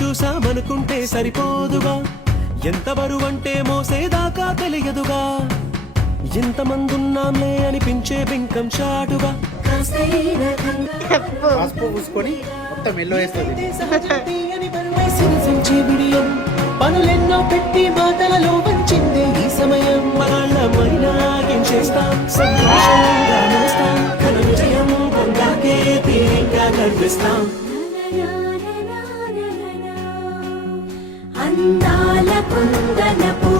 చూసామనుకుంటే సరిపోదుగా, ఎంత బరువంటే మోసేదాకా తెలియదుగా, ఇంతమందున్నాంలే అనిపించే బింకం చాటుగా. పసుపు పూసుకొని మొత్తం ఎల్లో వేస్తుంది. పనులెన్నో పెట్టి మాటలలో వంచిందే ఈ సమయం. మనమైనా ఏం చేస్తాం, సంతోషంగా నడుస్తాం, ఘన విజయం పొందాకే తీరిగ్గా కనిపిస్తాం. అందాల కుందనపు